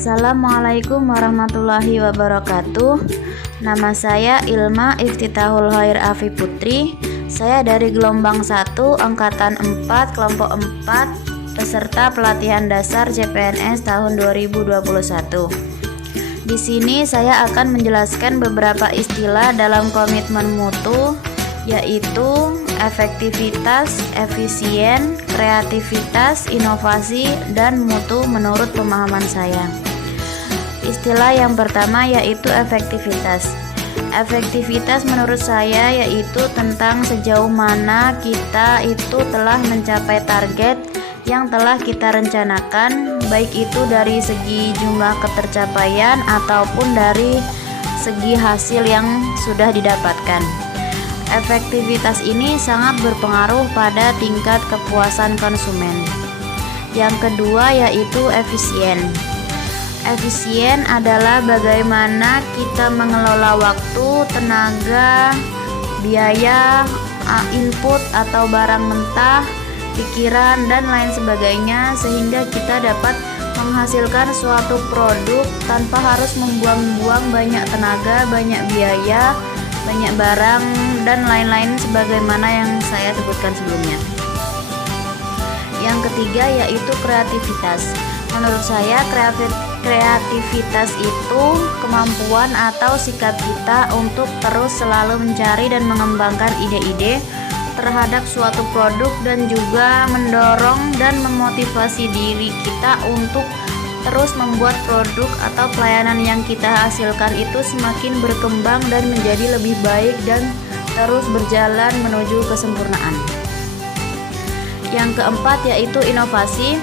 Assalamualaikum warahmatullahi wabarakatuh. Nama saya Ilma Iftitahul Khair Afi Putri. Saya dari gelombang 1 angkatan 4 kelompok 4 peserta pelatihan dasar CPNS tahun 2021. Di sini saya akan menjelaskan beberapa istilah dalam komitmen mutu, yaitu efektivitas, efisien, kreativitas, inovasi, dan mutu menurut pemahaman saya. Istilah yang pertama yaitu efektivitas. Efektivitas menurut saya yaitu tentang sejauh mana kita itu telah mencapai target yang telah kita rencanakan, baik itu dari segi jumlah ketercapaian ataupun dari segi hasil yang sudah didapatkan. Efektivitas ini sangat berpengaruh pada tingkat kepuasan konsumen. Yang kedua yaitu efisien. Efisien adalah bagaimana kita mengelola waktu, tenaga, biaya, input atau barang mentah, pikiran, dan lain sebagainya sehingga kita dapat menghasilkan suatu produk tanpa harus membuang-buang banyak tenaga, banyak biaya, banyak barang, dan lain-lain sebagaimana yang saya sebutkan sebelumnya. Yang ketiga yaitu kreativitas. Menurut saya kreativitas itu kemampuan atau sikap kita untuk terus selalu mencari dan mengembangkan ide-ide terhadap suatu produk dan juga mendorong dan memotivasi diri kita untuk terus membuat produk atau pelayanan yang kita hasilkan itu semakin berkembang dan menjadi lebih baik dan terus berjalan menuju kesempurnaan. Yang keempat yaitu inovasi.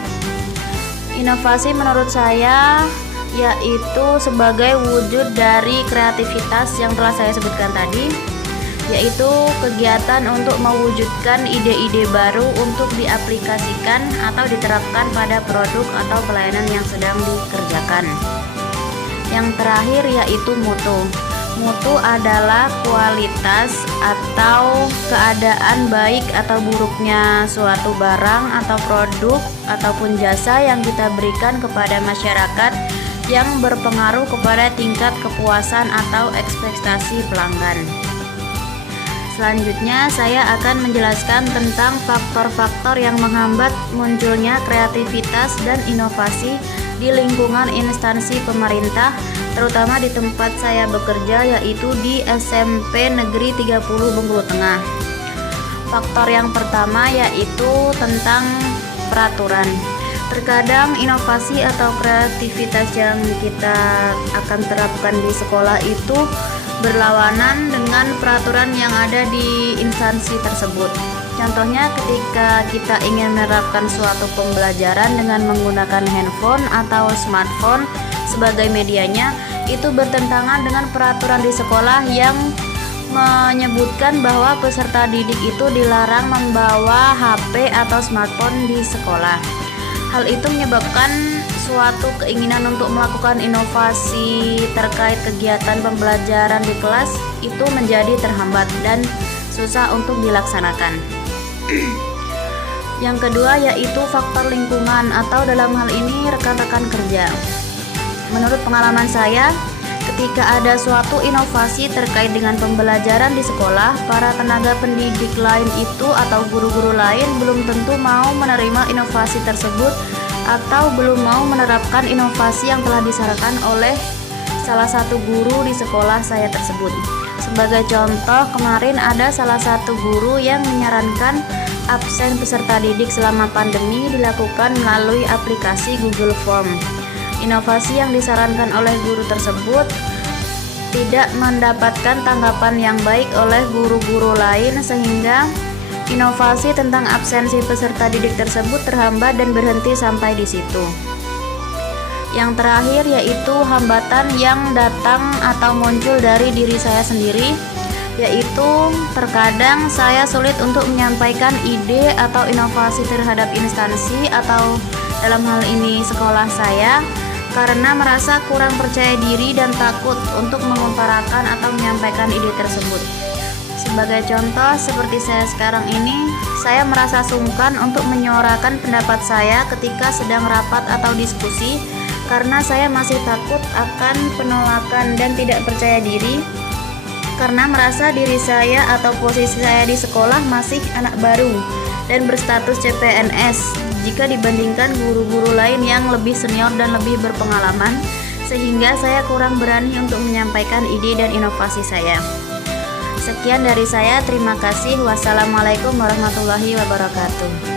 Inovasi menurut saya yaitu sebagai wujud dari kreativitas yang telah saya sebutkan tadi, yaitu kegiatan untuk mewujudkan ide-ide baru untuk diaplikasikan atau diterapkan pada produk atau pelayanan yang sedang dikerjakan. Yang terakhir yaitu mutu. Mutu adalah kualitas atau keadaan baik atau buruknya suatu barang atau produk ataupun jasa yang kita berikan kepada masyarakat yang berpengaruh kepada tingkat kepuasan atau ekspektasi pelanggan. Selanjutnya saya akan menjelaskan tentang faktor-faktor yang menghambat munculnya kreativitas dan inovasi di lingkungan instansi pemerintah, terutama di tempat saya bekerja yaitu di SMP Negeri 30 Bengkulu Tengah. Faktor yang pertama yaitu tentang peraturan. Terkadang inovasi atau kreativitas yang kita akan terapkan di sekolah itu berlawanan dengan peraturan yang ada di instansi tersebut. Contohnya ketika kita ingin menerapkan suatu pembelajaran dengan menggunakan handphone atau smartphone sebagai medianya, itu bertentangan dengan peraturan di sekolah yang menyebutkan bahwa peserta didik itu dilarang membawa HP atau smartphone di sekolah. Hal itu menyebabkan suatu keinginan untuk melakukan inovasi terkait kegiatan pembelajaran di kelas itu menjadi terhambat dan susah untuk dilaksanakan. Yang kedua yaitu faktor lingkungan atau dalam hal ini rekan-rekan kerja. Menurut pengalaman saya, ketika ada suatu inovasi terkait dengan pembelajaran di sekolah, para tenaga pendidik lain itu atau guru-guru lain belum tentu mau menerima inovasi tersebut atau belum mau menerapkan inovasi yang telah disarankan oleh salah satu guru di sekolah saya tersebut. Sebagai contoh, kemarin ada salah satu guru yang menyarankan absen peserta didik selama pandemi dilakukan melalui aplikasi Google Form. Inovasi yang disarankan oleh guru tersebut tidak mendapatkan tanggapan yang baik oleh guru-guru lain sehingga inovasi tentang absensi peserta didik tersebut terhambat dan berhenti sampai di situ. Yang terakhir yaitu hambatan yang datang atau muncul dari diri saya sendiri, yaitu terkadang saya sulit untuk menyampaikan ide atau inovasi terhadap instansi atau dalam hal ini sekolah saya karena merasa kurang percaya diri dan takut untuk mengutarakan atau menyampaikan ide tersebut. Sebagai contoh, seperti saya sekarang ini, saya merasa sungkan untuk menyuarakan pendapat saya ketika sedang rapat atau diskusi karena saya masih takut akan penolakan dan tidak percaya diri karena merasa diri saya atau posisi saya di sekolah masih anak baru dan berstatus CPNS jika dibandingkan guru-guru lain yang lebih senior dan lebih berpengalaman, sehingga saya kurang berani untuk menyampaikan ide dan inovasi saya. Sekian dari saya, terima kasih. Wassalamualaikum warahmatullahi wabarakatuh.